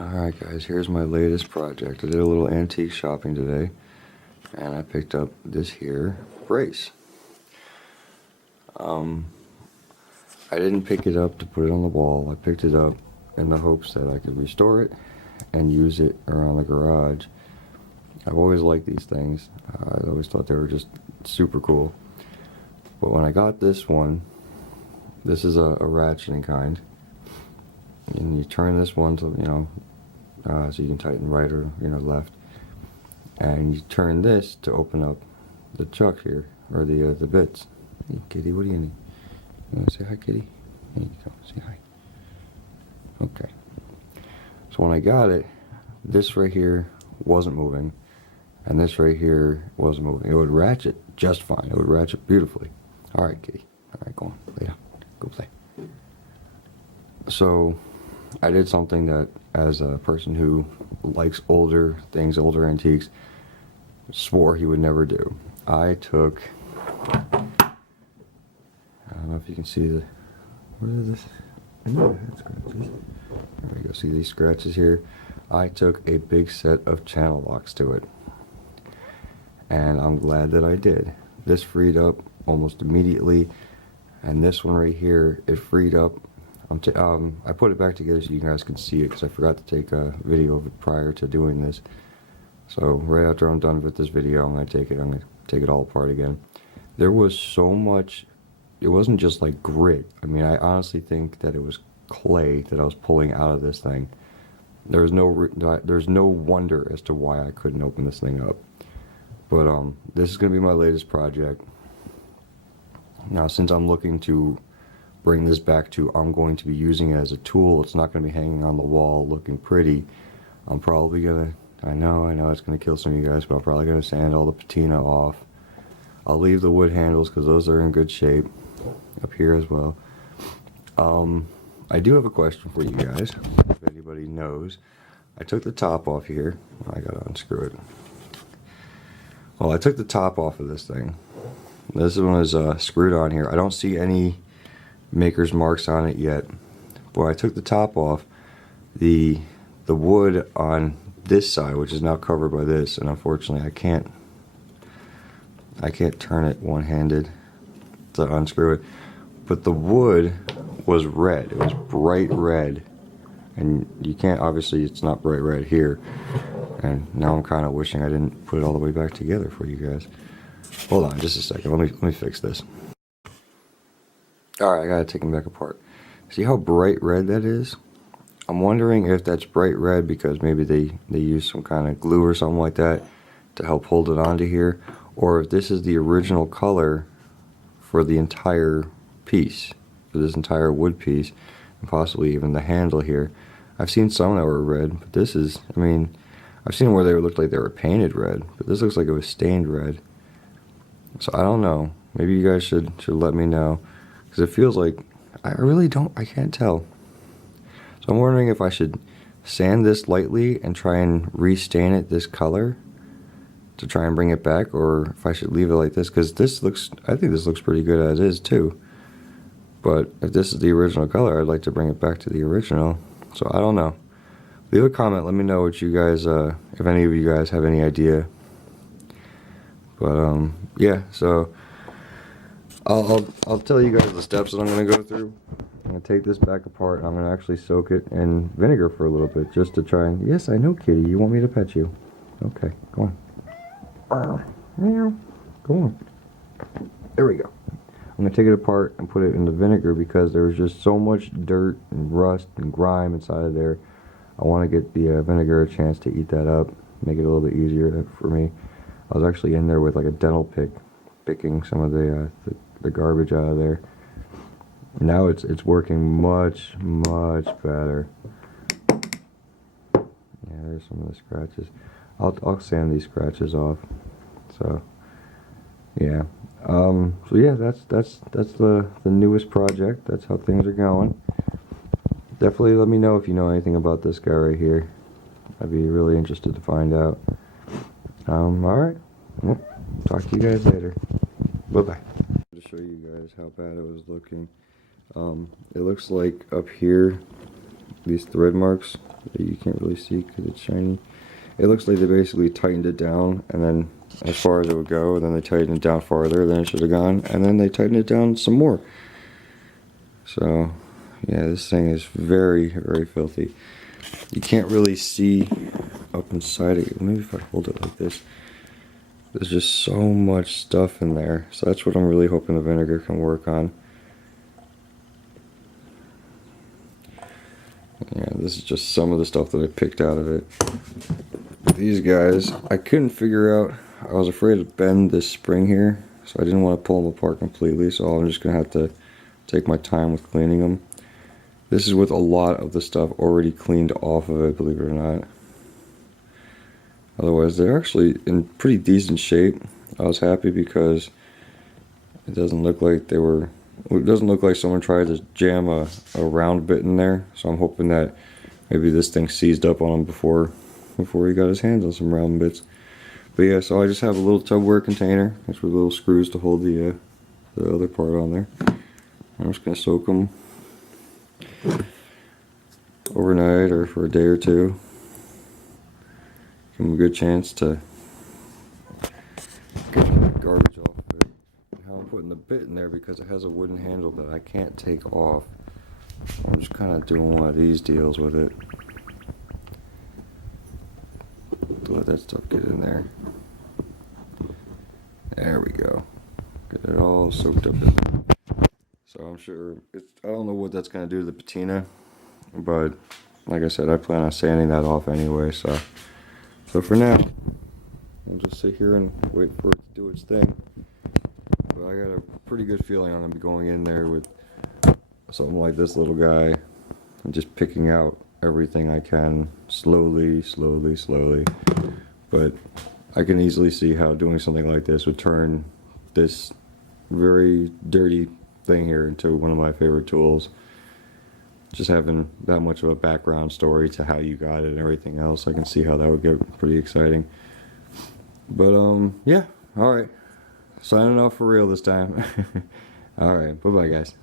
Alright guys, here's my latest project. I did a little antique shopping today and I picked up this here brace. I didn't pick it up to put it on the wall. I picked it up in the hopes that I could restore it and use it around the garage. I've always liked these things. I always thought they were just super cool. But when I got this one, this is a ratcheting kind. And you turn this one to, so you can tighten right or, left. And you turn this to open up the chuck here, or the bits. Hey, kitty, what do you need? You want to say hi, kitty? There you go, say hi. Okay. So when I got it, this right here wasn't moving, and this right here wasn't moving. It would ratchet just fine. It would ratchet beautifully. All right, kitty. All right, go on, lay down, go play. So I did something that, as a person who likes older things, older antiques, swore he would never do. I took, I don't know if you can see the, what is this? I know I had scratches. There we go, see these scratches here? I took a big set of channel locks to it. And I'm glad that I did. This freed up almost immediately, and this one right here, it freed up. I put it back together so you guys can see it because I forgot to take a video of it prior to doing this. So right after I'm done with this video, I'm going to take it all apart again. There was so much, it wasn't just like grit. I mean, I honestly think that it was clay that I was pulling out of this thing. There's no wonder as to why I couldn't open this thing up. But this is going to be my latest project. Now, since I'm looking to bring this back to, I'm going to be using it as a tool. It's not going to be hanging on the wall looking pretty. I'm probably going to, I know it's going to kill some of you guys, but I'm probably going to sand all the patina off. I'll leave the wood handles because those are in good shape up here as well. I do have a question for you guys, if anybody knows. I took the top off here. I got to unscrew it. Well, I took the top off of this thing. This one is screwed on here. I don't see any maker's marks on it yet. But when I took the top off, the wood on this side, which is now covered by this, and unfortunately I can't turn it one-handed to unscrew it, but the wood was red. It was bright red, and you can't, obviously it's not bright red here, and now I'm kind of wishing I didn't put it all the way back together for you guys. Hold on just a second, let me fix this. Alright, I gotta take them back apart. See how bright red that is? I'm wondering if that's bright red because maybe they use some kind of glue or something like that to help hold it onto here, or if this is the original color for the entire piece, for this entire wood piece, and possibly even the handle here. I've seen some that were red, but this is, I mean, I've seen where they looked like they were painted red, but this looks like it was stained red. So I don't know. Maybe you guys should let me know, because it feels like, I can't tell. So I'm wondering if I should sand this lightly and try and restain it this color to try and bring it back, or if I should leave it like this, because I think this looks pretty good as is too. But if this is the original color, I'd like to bring it back to the original. So I don't know. Leave a comment, let me know what you guys, if any of you guys have any idea. But yeah, so I'll tell you guys the steps that I'm going to go through. I'm going to take this back apart. I'm going to actually soak it in vinegar for a little bit just to try and... Yes, I know, kitty. You want me to pet you? Okay, go on. Go on. There we go. I'm going to take it apart and put it in the vinegar because there was just so much dirt and rust and grime inside of there. I want to get the vinegar a chance to eat that up, make it a little bit easier for me. I was actually in there with like a dental pick, picking some of the garbage out of there. Now it's working much better. Yeah, there's some of the scratches. I'll sand these scratches off. So yeah. So yeah, that's the newest project. That's how things are going. Definitely let me know if you know anything about this guy right here. I'd be really interested to find out. Alright. Well, talk to you guys later. Bye-bye. To show you guys how bad it was looking. It looks like up here, these thread marks You can't really see because it's shiny. It looks like they basically tightened it down, and then as far as it would go, then they tightened it down farther than it should have gone, and then they tightened it down some more. So, yeah, this thing is very, very filthy. You can't really see up inside it. Maybe if I hold it like this. There's just so much stuff in there. So that's what I'm really hoping the vinegar can work on. Yeah, this is just some of the stuff that I picked out of it. These guys, I couldn't figure out. I was afraid to bend this spring here, so I didn't want to pull them apart completely, so I'm just going to have to take my time with cleaning them. This is with a lot of the stuff already cleaned off of it, believe it or not. Otherwise, they're actually in pretty decent shape. I was happy because it doesn't look like they were... It doesn't look like someone tried to jam a round bit in there, so I'm hoping that maybe this thing seized up on him before he got his hands on some round bits. But yeah, so I just have a little Tupperware container. That's with little screws to hold the other part on there. I'm just going to soak them overnight or for a day or two. Give them a good chance to get the garbage off of it. And how I'm putting the bit in there, because it has a wooden handle that I can't take off. I'm just kind of doing one of these deals with it. To let that stuff get in there. There we go. Get it all soaked up in there. So I'm sure I don't know what that's going to do to the patina, but like I said, I plan on sanding that off anyway, so for now, I'll just sit here and wait for it to do its thing. But I got a pretty good feeling I'm going to be going in there with something like this little guy and just picking out everything I can slowly. But I can easily see how doing something like this would turn this very dirty thing here into one of my favorite tools. Just having that much of a background story to how you got it and everything else, I can see how that would get pretty exciting. But yeah, alright. Signing off for real this time. Alright, bye bye guys.